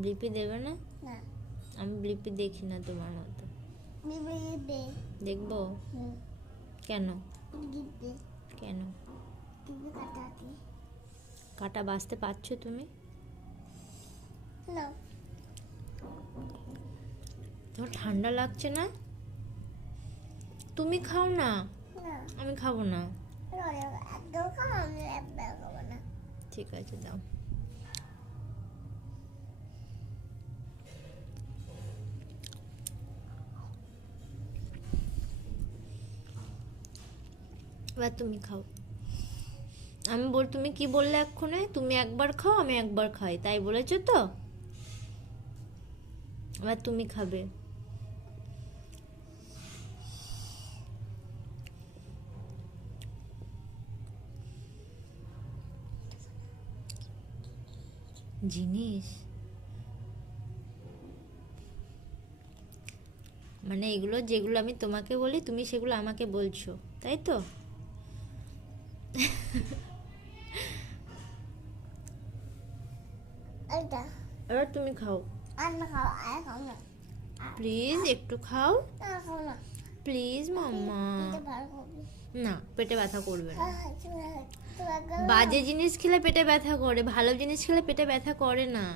ব্লিপি দেবে না? আমি ব্লিপি দেখি না তোমার মতো। দেখবো? কেন? কেন? কাটা বাঁচতে পারছো তুমি? তোমার ঠান্ডা লাগছে না? তুমি খাও না, আমি খাবো না। ঠিক আছে, দাও। এবার তুমি খাও। তুমি কি বললে এক্ষুনি? তুমি একবার খাও, আমি একবার খাই, তাই বলেছো তো? এবার তুমি খাবে। জিনিস মানে এগুলো যেগুলো আমি তোমাকে বলি, তুমি সেগুলো আমাকে বলছো, তাই তো? এবার তুমি খাও। প্লিজ একটু খাও, প্লিজ মাম্মা। না, পেটে ব্যথা করবে না। বাজে জিনিস খেলে পেটে ব্যথা করে, ভালো জিনিস খেলে পেটে ব্যথা করে না।